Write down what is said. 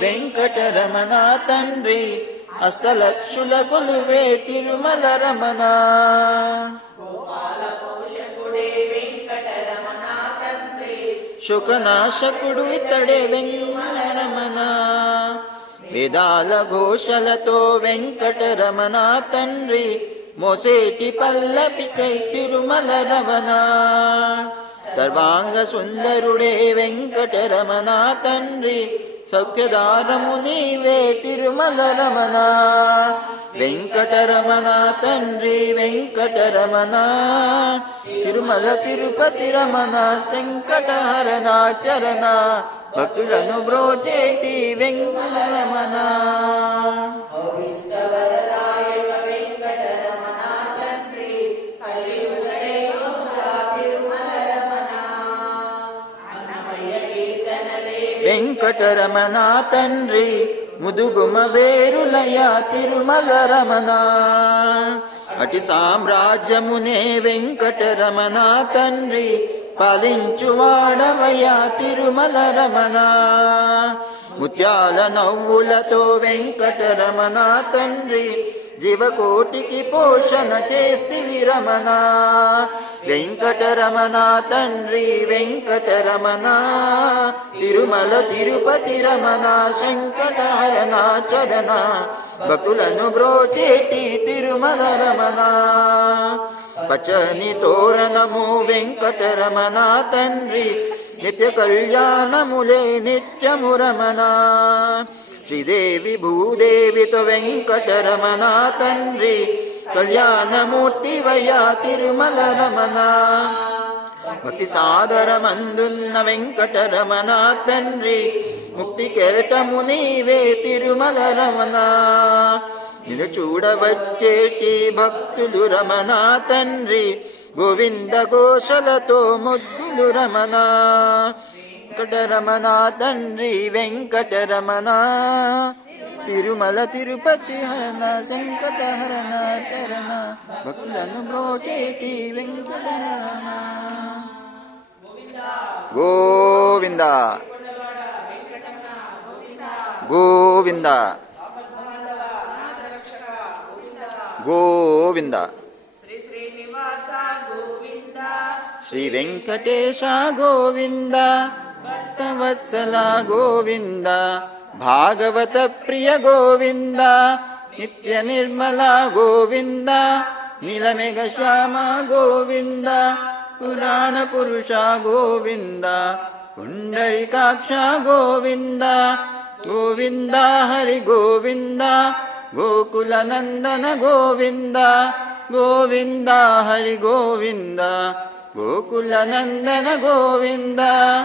వెంకటరమణ తండ్రి అష్టలక్షుల కొలువే తిరుమల రమణ. శుకనాశకుడు ఇతడే వెంకటరమణ. వేదాల ఘోషలతో వెంకటరమణ తండ్రి మోసేటి పల్లపికై తిరుమల రమణ. సర్వాంగ సుందరుడే వెంకటరమణ తండ్రి సౌఖ్యదారము నీవే తిరుమల రమణ. వెంకటరమణ తండ్రి వెంకటరమణ తిరుమల తిరుపతి రమణ శంకటహరణ చరణ భక్తులను బ్రోచేటి వెంకటరమణ. వెంకటరమణ తండ్రి ముదుగుమ వేరులయ తిరుమల రమణ. అటి సామ్రాజ్యమునే వెంకటరమణ తండ్రి పాలించువాడవయ తిరుమల రమణ. ముత్యాల నవ్వులతో వెంకటరమణ తండ్రి జీవకోటికి పోషణ చేస్తివి రమణ. వెంకటరమణ తండ్రి వెంకటరమణ తిరుమల తిరుపతి రమణ శంకటహరణ చరణ భక్తులను బ్రోచేటి తిరుమల రమణ. పచ్చని తోరణము వెంకటరమణ తండ్రి నిత్య కళ్యాణములే నిత్యము రమణ. శ్రీదేవి భూదేవితో వెంకటరమణ తండ్రి కళ్యాణమూర్తి వయా తిరుమల రమణ. భక్తి సాదరమందున్న వెంకటరమణ తండ్రి ముక్తి కెరటము నీవే తిరుమల రమణ. నిన్ను చూడవచ్చేటి భక్తులు రమణ తండ్రి గోవింద ఘోషలతో ముద్దులు రమణ. వెంకటరమణ తండ్రి వెంకటరమణ తిరుమల తిరుపతి హరణ శంకటహరణ చరణ భక్తులను బ్రోచేటి వెంకటరమణ. గోవింద గోవింద గోవింద. శ్రీ వెంకటేశ గోవింద భక్తవత్సల గోవింద భాగవత ప్రియ గోవింద నిత్య నిర్మల గోవింద నీలమేఘ శ్యామ గోవింద పురాణ పురుష గోవింద పుండరీకాక్ష గోవింద గోవింద హరి గోవింద గోకుల నందన గోవింద గోవింద హరి గోవింద గోకుల నందన గోవింద.